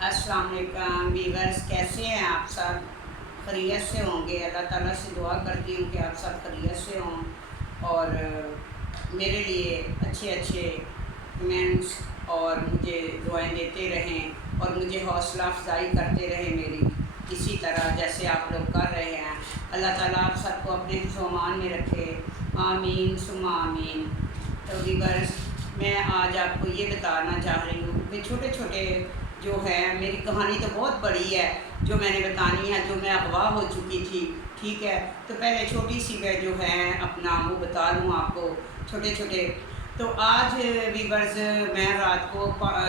अस्सलाम वालेकुम वीवर्स, कैसे हैं आप सब? खैरियत से होंगे। अल्लाह ताला से दुआ करती हूँ कि आप सब खैरियत से हों और मेरे लिए अच्छे अच्छे कमेंट्स और मुझे दुआएं देते रहें और मुझे हौसला अफजाई करते रहें मेरी, इसी तरह जैसे आप लोग कर रहे हैं। अल्लाह ताला आप सबको अपने हिफ्ज़-ओ-अमान में रखे, आमीन सुम्मा आमीन। तो वीवर्स, मैं आज आपको ये बताना चाह रही हूँ कि छोटे छोटे जो है, मेरी कहानी तो बहुत बड़ी है जो मैंने बतानी है, जो मैं अगवा हो चुकी थी। ठीक है, तो पहले छोटी सी मैं जो है अपना वो बता लूँ आपको, छोटे छोटे। तो आज वीवर्स, मैं रात को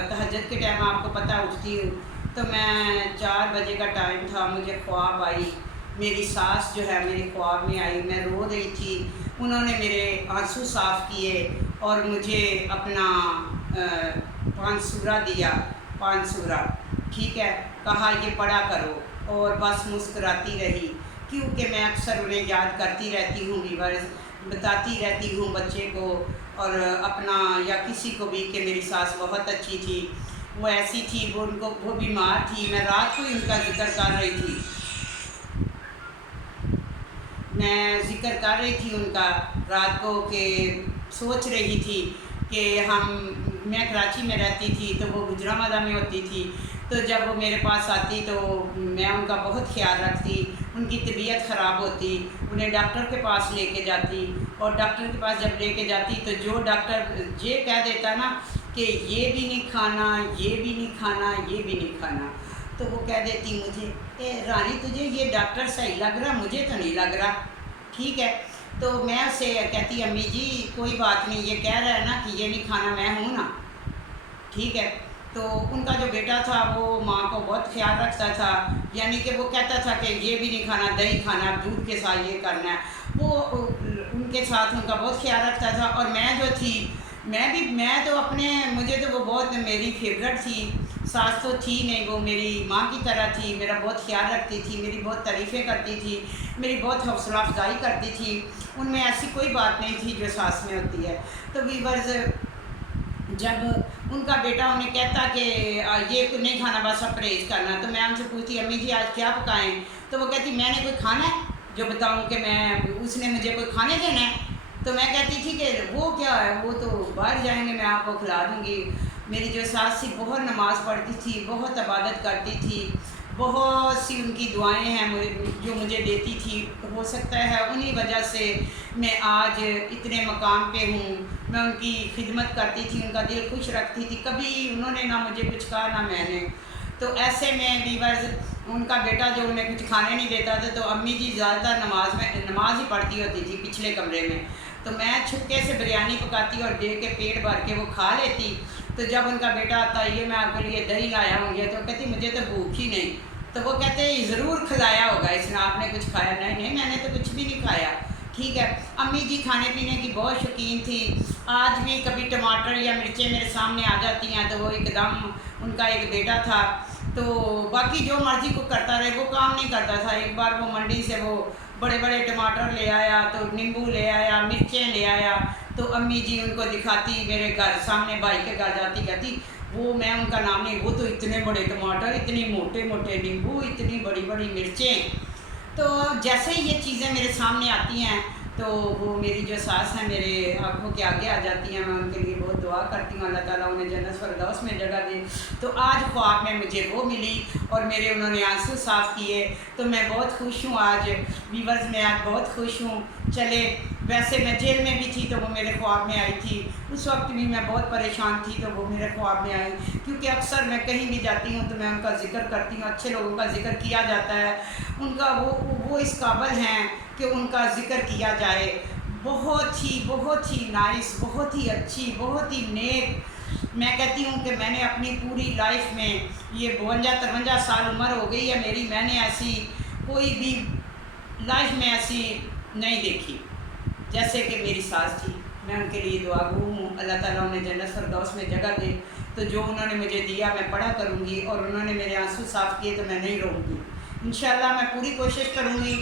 तहज्जुद के टाइम आपको पता उठती हूँ, तो मैं 4 बजे का टाइम था, मुझे ख्वाब आई। मेरी सास जो है मेरे ख्वाब में आई, मैं रो रही थी। उन्होंने मेरे आंसू साफ़ किए और मुझे अपना 5 सूरा दिया, 5 सूरा। ठीक है, कहा ये पढ़ा करो और बस मुस्कुराती रही, क्योंकि मैं अक्सर उन्हें याद करती रहती हूँ वीवर्स, बताती रहती हूँ बच्चे को और अपना या किसी को भी कि मेरी सास बहुत अच्छी थी। वो ऐसी थी, वो बीमार थी, मैं रात को ही उनका जिक्र कर रही थी, मैं ज़िक्र कर रही थी उनका रात को, कि सोच रही थी कि मैं कराची में रहती थी तो वो गुजरांवाला में होती थी। तो जब वो मेरे पास आती तो मैं उनका बहुत ख्याल रखती। उनकी तबीयत ख़राब होती, उन्हें डॉक्टर के पास लेके जाती, और डॉक्टर के पास जब लेके जाती तो जो डॉक्टर ये कह देता ना कि ये भी नहीं खाना, ये भी नहीं खाना, ये भी नहीं खाना, तो वो कह देती मुझे, रानी तुझे ये डॉक्टर सही लग रहा, मुझे तो नहीं लग रहा। ठीक है, तो मैं उससे कहती, अम्मी जी कोई बात नहीं, ये कह रहा है ना कि ये नहीं खाना, मैं हूँ ना। ठीक है, तो उनका जो बेटा था वो माँ को बहुत ख्याल रखता था, यानी कि वो कहता था कि ये भी नहीं खाना, दही खाना, दूध के साथ ये करना है। वो उनके साथ उनका बहुत ख्याल रखता था। और मैं जो थी, मैं तो अपने, मुझे तो वो बहुत मेरी फेवरेट थी। सास तो थी नहीं, वो मेरी माँ की तरह थी, मेरा बहुत ख्याल रखती थी, मेरी बहुत तारीफ़ें करती थी, मेरी बहुत हौसला अफजाई करती थी। उनमें ऐसी कोई बात नहीं थी जो सास में होती है। तो वीवर्स, जब उनका बेटा उन्हें कहता कि ये नहीं खाना, बस अब परहेज़ करना, तो मैं उनसे पूछती, अम्मी जी आज क्या पकाएं? तो वो कहती, मैंने कोई खाना है जो बताऊं कि मैं, उसने मुझे कोई खाने देना है? तो मैं कहती थी कि वो क्या है, वो तो बाहर जाएंगे, मैं आपको खिला दूँगी। मेरी जो सास थी बहुत नमाज़ पढ़ती थी, बहुत इबादत करती थी, बहुत सी उनकी दुआएं हैं जो मुझे देती थी। हो सकता है उन्हीं वजह से मैं आज इतने मकाम पे हूँ। मैं उनकी खिदमत करती थी, उनका दिल खुश रखती थी, कभी उन्होंने ना मुझे कुछ कहा ना मैंने। तो ऐसे में वीवर्स, उनका बेटा जो उन्हें कुछ खाने नहीं देता था, तो अम्मी जी ज़्यादातर नमाज ही पढ़ती होती थी पिछले कमरे में। तो मैं छुपके से बिरयानी पकाती और दे के पेट भर के वो खा लेती। तो जब उनका बेटा आता, ये मैं आपके लिए दही लाया हूँ, ये तो कहती मुझे तो भूख ही नहीं। तो वो कहते ज़रूर खिलाया होगा इसने, आपने कुछ खाया? नहीं नहीं, मैंने तो कुछ भी नहीं खाया। ठीक है, अम्मी जी खाने पीने की बहुत शौकीन थी। आज भी कभी टमाटर या मिर्चें मेरे सामने आ जाती हैं तो वो एकदम, उनका एक बेटा था, तो बाकी जो मर्ज़ी को करता रहे, वो काम नहीं करता था। एक बार वो मंडी से वो बड़े बड़े टमाटर ले आया, तो नींबू ले आया, मिर्चें ले आया, तो अम्मी जी उनको दिखाती, मेरे घर सामने भाई के घर जाती, कहती वो, मैं उनका नाम नहीं, वो तो इतने बड़े टमाटर, इतने मोटे मोटे नींबू, इतनी बड़ी बड़ी मिर्चें। तो जैसे ही ये चीज़ें मेरे सामने आती हैं तो वो मेरी जो सास हैं मेरे आंखों के आगे आ जाती हैं। मैं उनके लिए बहुत दुआ करती हूँ, अल्लाह ताला उन्हें जन्नत फिरदौस में जगह दे। तो आज ख्वाब में मुझे वो मिली और मेरे उन्होंने आंसू साफ़ किए, तो मैं बहुत खुश हूँ आज वीवर्स, मैं आज बहुत खुश हूँ। चले, वैसे मैं जेल में भी थी तो वो मेरे ख्वाब में आई थी, उस वक्त भी मैं बहुत परेशान थी तो वो मेरे ख्वाब में आई। क्योंकि अक्सर मैं कहीं भी जाती हूँ तो मैं उनका ज़िक्र करती हूँ, अच्छे लोगों का ज़िक्र किया जाता है, उनका वो इस काबिल हैं कि उनका ज़िक्र किया जाए। बहुत ही नाइस, बहुत ही अच्छी, बहुत ही नेक। मैं कहती हूँ कि मैंने अपनी पूरी लाइफ में, ये 52-53 साल उम्र हो गई है मेरी, मैंने ऐसी कोई भी लाइफ में ऐसी नहीं देखी जैसे कि मेरी सास थी। मैं उनके लिए दुआगो हूँ, अल्लाह ताला उन्हें जन्नत फिरदौस में जगह दे। तो जो उन्होंने मुझे दिया मैं पढ़ा करूँगी, और उन्होंने मेरे आंसू साफ़ किए तो मैं नहीं रोऊँगी। इंशाल्लाह मैं पूरी कोशिश करूँगी।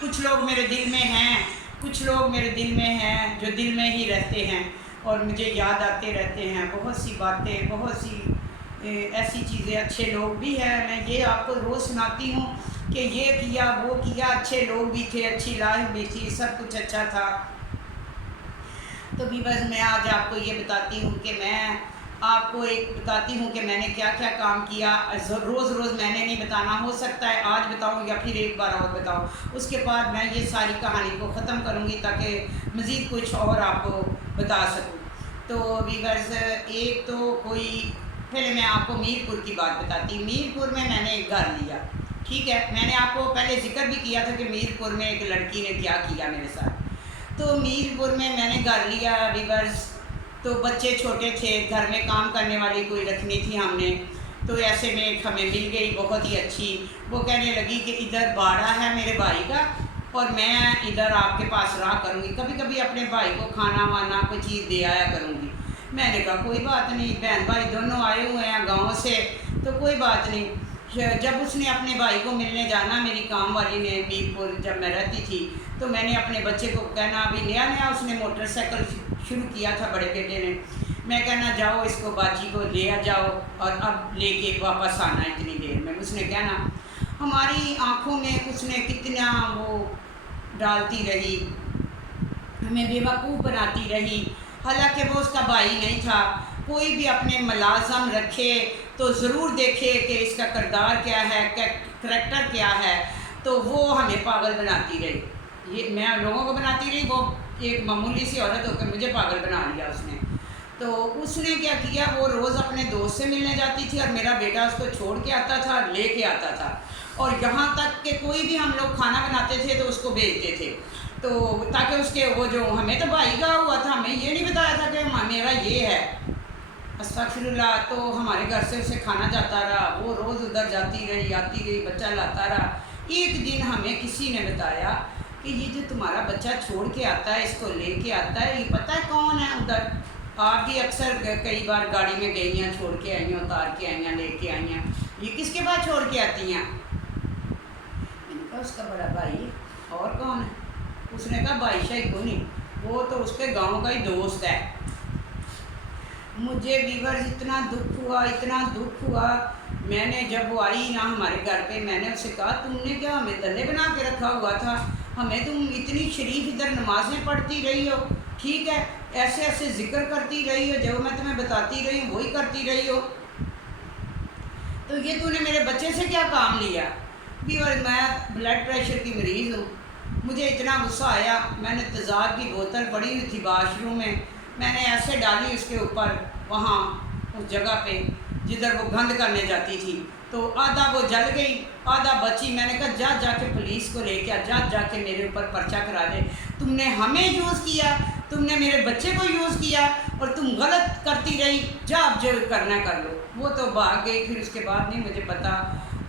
कुछ लोग मेरे दिल में हैं, कुछ लोग मेरे दिल में हैं जो दिल में ही रहते हैं और मुझे याद आते रहते हैं। बहुत सी बातें, बहुत सी ایسی چیزیں، اچھے لوگ بھی ہیں، میں یہ آپ کو روز سناتی ہوں کہ یہ کیا وہ کیا، اچھے لوگ بھی تھے، اچھی لائف بھی تھی، سب کچھ اچھا تھا۔ تو بھی بس میں آج آپ کو یہ بتاتی ہوں کہ میں آپ کو ایک بتاتی ہوں کہ میں نے کیا کیا کام کیا۔ روز روز میں نے نہیں بتانا، ہو سکتا ہے آج بتاؤں یا پھر ایک بار اور بتاؤں، اس کے بعد میں یہ ساری کہانی کو ختم کروں گی تاکہ مزید کچھ اور آپ کو بتا سکوں۔ تو ویورز، ایک تو کوئی پہلے میں آپ کو میر پور کی بات بتاتی ہوں۔ میر پور میں نے ایک گھر لیا، ٹھیک ہے۔ میں نے آپ کو پہلے ذکر بھی کیا تھا کہ میر پور میں ایک لڑکی نے کیا کیا میرے ساتھ۔ تو میر پور میں نے گھر لیا ویورز، تو بچے چھوٹے تھے، گھر میں کام کرنے والی کوئی رکھنی تھی ہم نے، تو ایسے میں ایک ہمیں مل گئی بہت ہی اچھی۔ وہ کہنے لگی کہ ادھر باڑہ ہے میرے بھائی کا اور میں ادھر آپ کے پاس رہا کروں گی، کبھی کبھی اپنے بھائی کو کھانا وانا کوئی چیز دے آیا کروں گی۔ میں نے کہا کوئی بات نہیں، بہن بھائی دونوں آئے ہوئے ہیں گاؤں سے، تو کوئی بات نہیں۔ جب اس نے اپنے بھائی کو ملنے جانا، میری کام والی نے میر پور جب میں رہتی تھی، تو میں نے اپنے بچے کو کہنا، ابھی نیا نیا اس نے موٹر سائیکل شروع کیا تھا بڑے بیٹے نے، میں کہنا جاؤ اس کو باجی کو لے آ جاؤ اور اب لے کے واپس آنا اتنی دیر میں۔ اس نے کہنا ہماری آنکھوں میں اس نے کتنا وہ ڈالتی رہی، ہمیں بیوقوف بناتی رہی، حالانکہ وہ اس کا بھائی نہیں تھا۔ کوئی بھی اپنے ملازم رکھے تو ضرور دیکھے کہ اس کا کردار کیا ہے، کریکٹر کیا ہے، تو وہ ہمیں پاگل بناتی رہی۔ یہ میں لوگوں کو بناتی رہی، وہ ایک معمولی سی عورت ہو کے مجھے پاگل بنا لیا اس نے۔ تو اس نے کیا کیا، وہ روز اپنے دوست سے ملنے جاتی تھی اور میرا بیٹا اس کو چھوڑ کے آتا تھا، لے کے آتا تھا، اور یہاں تک کہ کوئی بھی ہم لوگ کھانا بناتے تھے تو اس کو بھیجتے تھے، تو تاکہ اس کے وہ جو ہمیں تو بھائی کا ہوا تھا، ہمیں یہ نہیں بتایا تھا کہ میرا یہ ہے، استغفر اللہ۔ تو ہمارے گھر سے اسے کھانا جاتا رہا، وہ روز ادھر جاتی رہی، آتی رہی، بچہ لاتا رہا۔ ایک دن ہمیں کسی نے بتایا کہ یہ جو تمہارا بچہ چھوڑ کے آتا ہے، اس کو لے کے آتا ہے، یہ پتہ ہے کون ہے ادھر؟ آپ بھی اکثر کئی بار گاڑی میں گئی ہیں، چھوڑ کے آئی ہیں، اتار کے آئی ہیں، لے کے آئی ہیں، یہ کس کے بعد چھوڑ کے آتی ہیں؟ میں نے کہا اس کا بڑا بھائی، اور کون ہے؟ اس نے کہا بھائی شاہی کو نہیں، وہ تو اس کے گاؤں کا ہی دوست ہے۔ مجھے ویورز اتنا دکھ ہوا، اتنا دکھ ہوا۔ میں نے جب وہ آئی نا ہمارے گھر پہ، میں نے اسے کہا تم نے کیا ہمیں دلے بنا کے رکھا ہوا تھا؟ ہمیں تم اتنی شریف ادھر نمازیں پڑھتی رہی ہو، ٹھیک ہے، ایسے ایسے ذکر کرتی رہی ہو، جو میں تمہیں بتاتی رہی ہوں وہی کرتی رہی ہو، تو یہ تو نے میرے بچے سے کیا کام لیا؟ ویورز، میں بلڈ پریشر کی مریض ہوں، مجھے اتنا غصہ آیا، میں نے تیزاب کی بوتل پڑی ہوئی تھی واش روم میں نے ایسے ڈالی اس کے اوپر، وہاں اس جگہ پہ جدھر وہ گند کرنے جاتی تھی، تو آدھا وہ جل گئی، آدھا بچی۔ میں نے کہا جا جا کے پولیس کو لے کے جا جا کے میرے اوپر پرچہ کرا دے، تم نے ہمیں یوز کیا، تم نے میرے بچے کو یوز کیا اور تم غلط کرتی رہی، جا اب جو کرنا کر لو۔ وہ تو بھاگ گئی، پھر اس کے بعد نہیں مجھے پتا،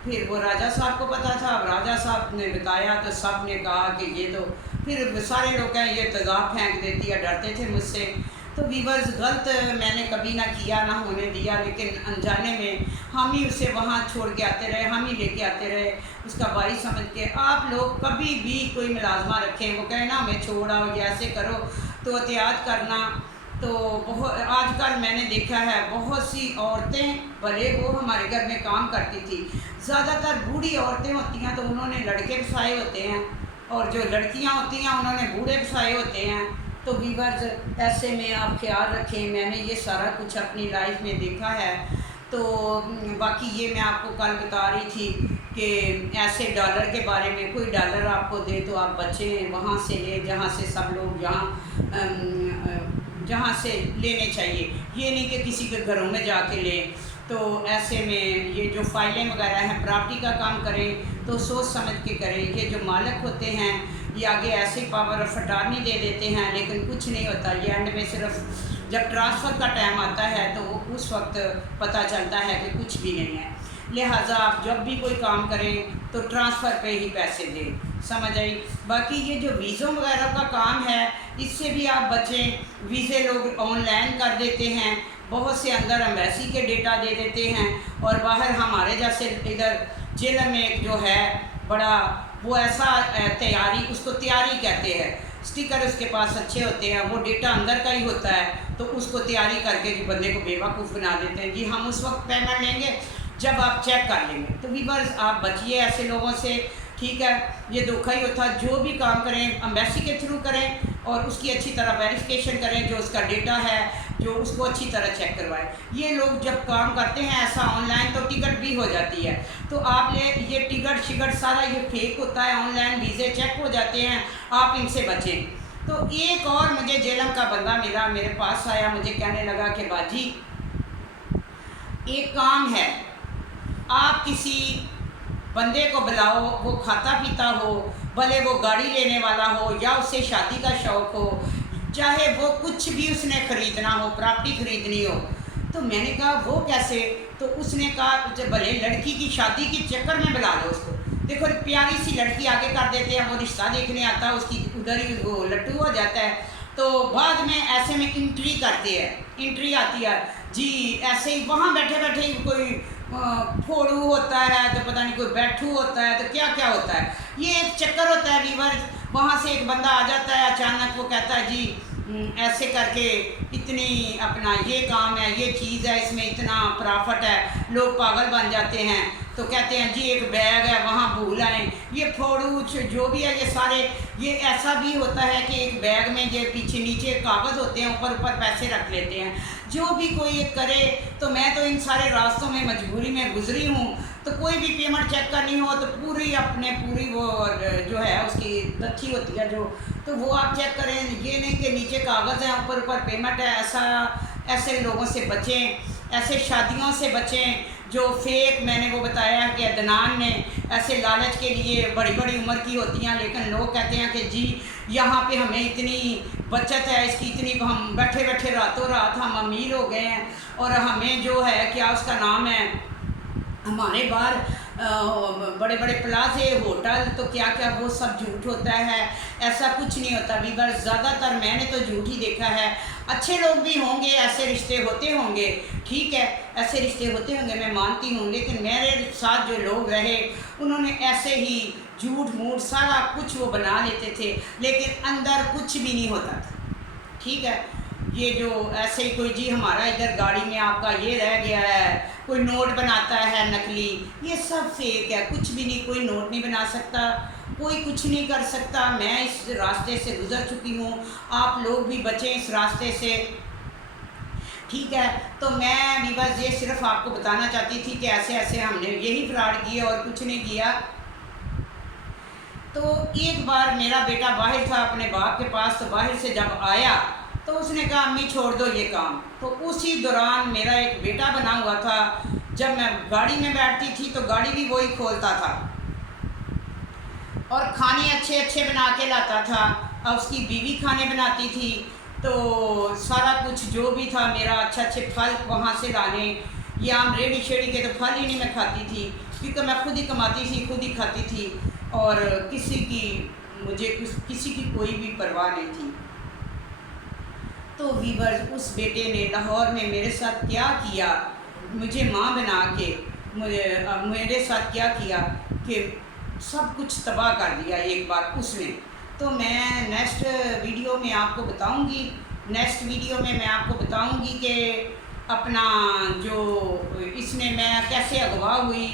پھر وہ راجہ صاحب کو پتا تھا، اب راجہ صاحب نے بتایا تو سب نے کہا کہ یہ تو، پھر سارے لوگ کہیں یہ تیزاب پھینک دیتی ہے، ڈرتے تھے مجھ سے۔ تو ویورز، غلط میں نے کبھی نہ کیا، نہ ہونے دیا، لیکن انجانے میں ہم ہی اسے وہاں چھوڑ کے آتے رہے، ہم ہی لے کے آتے رہے اس کا بھائی سمجھ کے۔ آپ لوگ کبھی بھی کوئی ملازمہ رکھیں، وہ کہیں نا ہمیں چھوڑ آؤ یا ایسے کرو، تو احتیاط کرنا۔ تو آج کل میں نے دیکھا ہے بہت سی عورتیں، بھلے وہ ہمارے گھر میں کام کرتی تھی، زیادہ تر بوڑھی عورتیں ہوتی ہیں تو انہوں نے لڑکے پھسائے ہوتے ہیں، اور جو لڑکیاں ہوتی ہیں انہوں نے بوڑھے پھسائے ہوتے ہیں۔ تو ویورز، ایسے میں آپ خیال رکھیں، میں نے یہ سارا کچھ اپنی لائف میں دیکھا ہے۔ تو باقی یہ میں آپ کو کل بتا رہی تھی کہ ایسے ڈالر کے بارے میں، کوئی ڈالر آپ کو دے تو آپ بچیں، وہاں سے لیں جہاں سے سب لوگ جہاں سے لینے چاہیے، یہ نہیں کہ کسی کے گھروں میں جا کے لیں۔ تو ایسے میں یہ جو فائلیں وغیرہ ہیں، پراپرٹی کا کام کریں تو سوچ سمجھ کے کریں۔ یہ جو مالک ہوتے ہیں یہ آگے ایسے پاور آف اٹارنی دے دیتے ہیں، لیکن کچھ نہیں ہوتا، یہ اینڈ میں صرف جب ٹرانسفر کا ٹائم آتا ہے تو اس وقت پتہ چلتا ہے کہ کچھ بھی نہیں ہے۔ لہٰذا آپ جب بھی کوئی کام کریں تو ٹرانسفر پہ ہی پیسے دیں، سمجھ آئی؟ باقی یہ جو ویزوں وغیرہ کا کام ہے اس سے بھی آپ بچیں، ویزے لوگ آن لائن کر دیتے ہیں، بہت سے اندر ایمبیسی کے ڈیٹا دے دیتے ہیں، اور باہر ہمارے جیسے ادھر جیل میں ایک جو ہے بڑا وہ ایسا تیاری، اس کو تیاری کہتے ہیں، स्टिकर उसके पास अच्छे होते हैं, वो डेटा अंदर का ही होता है, तो उसको तैयारी करके जो बंदे को बेवकूफ़ बना देते हैं। जी हम उस वक्त पेमेंट लेंगे जब आप चेक कर लेंगे। तो वीवर्स आप बचिए ऐसे लोगों से, ठीक है। ये धोखा ही होता है। जो भी काम करें एम्बेसी के थ्रू करें और उसकी अच्छी तरह वेरिफिकेशन करें, जो उसका डेटा है जो उसको अच्छी तरह चेक करवाएं। ये लोग जब काम करते हैं ऐसा ऑनलाइन, तो टिकट भी हो जाती है, तो आप ये टिकट शिकट सारा ये फेक होता है, ऑनलाइन वीज़े चेक हो जाते हैं, आप इनसे बचें। तो एक और मुझे जेलम का बंदा मिला, मेरे पास आया, मुझे कहने लगा कि बाजी एक काम है, आप किसी बंदे को बुलाओ, वो खाता पीता हो, भले वो गाड़ी लेने वाला हो या उसे शादी का शौक़ हो, चाहे वो कुछ भी उसने ख़रीदना हो, प्रॉपर्टी ख़रीदनी हो। तो मैंने कहा वो कैसे? तो उसने कहा जब भले लड़की की शादी के चक्कर में बुला लो उसको। देखो प्यारी सी लड़की आगे कर देते हैं, वो रिश्ता देखने आता है, उसकी उधर ही वो लट्टू हो जाता है। तो बाद में ऐसे में इंट्री करते हैं, इंट्री आती है जी, ऐसे ही वहाँ बैठे बैठे ही कोई फोड़ू होता है, तो पता नहीं कोई बैठू होता है, तो क्या क्या होता है। ये एक चक्कर होता है वीवर। वहाँ से एक बंदा आ जाता है अचानक, वो कहता है जी ऐसे करके इतनी अपना ये काम है, ये चीज़ है, इसमें इतना प्रॉफिट है। लोग पागल बन जाते हैं, तो कहते हैं जी एक बैग है वहाँ भूल आएँ। ये फोड़ू जो भी है ये सारे, ये ऐसा भी होता है कि एक बैग में जो पीछे नीचे कागज़ होते हैं, ऊपर ऊपर पैसे रख लेते हैं। जो भी कोई एक करे, तो मैं तो इन सारे रास्तों में मजबूरी में गुजरी हूँ। तो कोई भी पेमेंट चेक करनी हो तो पूरी वो जो है उसकी तथ्थी होती है जो, तो वो आप चेक करें। ये नहीं कि नीचे कागज़ हैं ऊपर ऊपर पेमेंट है, ऐसे लोगों से बचें, ऐसे शादियों से बचें जो फेक। मैंने वो बताया कि अदनान ने ऐसे लालच के लिए बड़ी बड़ी उम्र की होती हैं, लेकिन लोग कहते हैं कि जी यहाँ पे हमें इतनी बचत है, इसकी इतनी, हम बैठे बैठे रातों रात हम अमीर हो गए हैं, और हमें जो है क्या उसका नाम है, हमारे बाहर बड़े बड़े प्लाजे होटल, तो क्या क्या वो सब झूठ होता है। ऐसा कुछ नहीं होता वीवर, ज़्यादातर मैंने तो झूठ ही देखा है। अच्छे लोग भी होंगे, ऐसे रिश्ते होते होंगे, ठीक है, ऐसे रिश्ते होते होंगे, मैं मानती हूँ, लेकिन मेरे साथ जो लोग रहे उन्होंने ऐसे ही झूठ मूठ सारा कुछ वो बना लेते थे, लेकिन अंदर कुछ भी नहीं होता था, ठीक है। ये जो ऐसे ही कोई जी हमारा इधर गाड़ी में आपका ये रह गया है, कोई नोट बनाता है नकली, ये सब फेक है, कुछ भी नहीं, कोई नोट नहीं बना सकता, कोई कुछ नहीं कर सकता। मैं इस रास्ते से गुज़र चुकी हूँ, आप लोग भी बचें इस रास्ते से, ठीक है। तो मैं भी बस ये सिर्फ आपको बताना चाहती थी कि ऐसे ऐसे हमने यही फ्रॉड किया और कुछ नहीं किया। तो एक बार मेरा बेटा बाहर था अपने बाप के पास, तो बाहर से जब आया तो उसने कहा अम्मी छोड़ दो ये काम। तो उसी दौरान मेरा एक बेटा बना हुआ था, जब मैं गाड़ी में बैठती थी तो गाड़ी भी वही खोलता था और खाने अच्छे अच्छे बना के लाता था, और उसकी बीवी खाने बनाती थी। तो सारा कुछ जो भी था मेरा, अच्छे फल वहाँ से लाने, या आम रेडी शेडी के तो फल ही नहीं मैं खाती थी, क्योंकि मैं खुद ही कमाती थी, खुद ही खाती थी, और किसी की कोई भी परवाह नहीं थी। तो वीवर उस बेटे ने लाहौर में मेरे साथ क्या किया, मुझे माँ बना के मेरे साथ क्या किया कि सब कुछ तबाह कर दिया एक बार उसने। तो मैं नेक्स्ट वीडियो में आपको बताऊंगी कि अपना जो इसने, मैं कैसे अगवा हुई,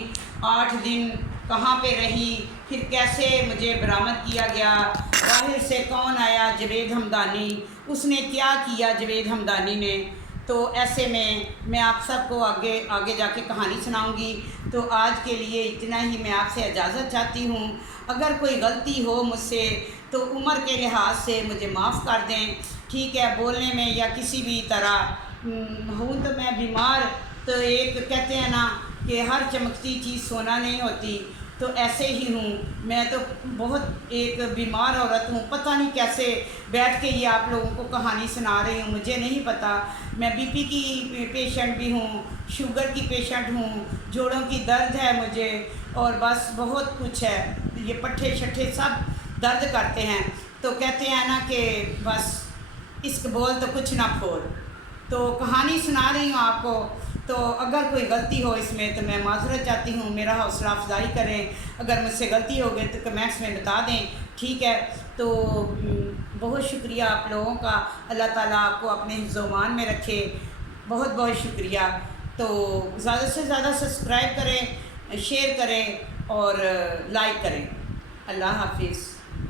8 दिन कहाँ पे रही, फिर कैसे मुझे बरामद किया गया, बाहर से कौन आया, जवेद हमदानी, उसने क्या किया जवेद हमदानी ने। तो ऐसे में मैं आप सबको आगे जाके कहानी सुनाऊंगी। तो आज के लिए इतना ही, मैं आपसे इजाज़त चाहती हूँ। अगर कोई गलती हो मुझसे तो उम्र के लिहाज से मुझे माफ़ कर दें, ठीक है, बोलने में या किसी भी तरह हूँ तो मैं बीमार। तो एक कहते हैं ना कि हर चमकती चीज़ सोना नहीं होती, तो ऐसे ही हूँ। मैं तो बहुत एक बीमार औरत हूँ, पता नहीं कैसे बैठ के ये आप लोगों को कहानी सुना रही हूँ, मुझे नहीं पता। मैं बीपी की पेशेंट भी हूँ, शुगर की पेशेंट हूँ, जोड़ों की दर्द है मुझे, और बस बहुत कुछ है, ये पट्ठे शट्ठे सब दर्द करते हैं। तो कहते हैं ना कि बस इश्क बोल तो कुछ ना खोल। तो कहानी सुना रही हूँ आपको, तो अगर कोई गलती हो इसमें तो मैं माज़रत चाहती हूँ, मेरा हौसला अफजाई करें। अगर मुझसे गलती हो गई तो कमेंट्स में बता दें, ठीक है। तो بہت شکریہ آپ لوگوں کا، اللہ تعالیٰ آپ کو اپنے حفظ و امان میں رکھے، بہت بہت شکریہ۔ تو زیادہ سے زیادہ سبسکرائب کریں، شیئر کریں اور لائک کریں۔ اللہ حافظ۔